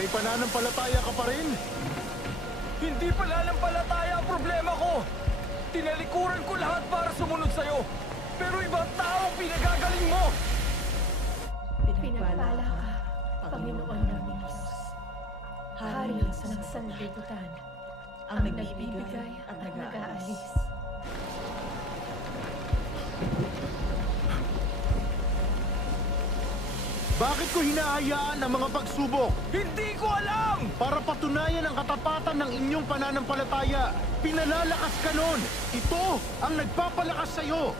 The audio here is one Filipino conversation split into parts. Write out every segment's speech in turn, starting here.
May pananampalataya ka pa rin? Hindi pananampalataya ang problema ko! Tinalikuran ko lahat para sumunod sa'yo! Pero ibang tao ang pinagagaling mo! Pinagpala ka, Panginoon namin Diyos. Hari ng sanlibutan, ang nagbibigay at nag-aalis. Bakit ko hinahayaan ang mga pagsubok? Hindi ko alam! Para patunayan ang katapatan ng inyong pananampalataya. Pinalalakas ka nun. Ito ang nagpapalakas sa'yo.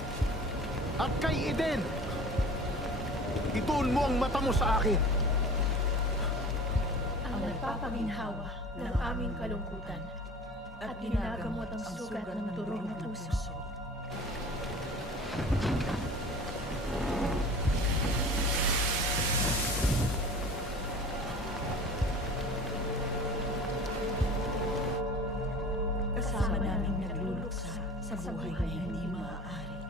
At kay Eden. Ituon mo ang mata mo sa akin. ang nagpapaginhawa ng aming kalungkutan at ginagamot ang sugat ng durog na puso. Kasama naming nagluluksa sa buhay na hindi maaari.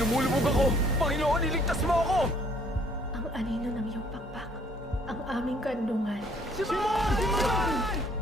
Lumulubog ako! Panginoon, iligtas mo ako! Ang anino ng iyong pakpak, ang aming kandungan. Simon! Simon! Simon!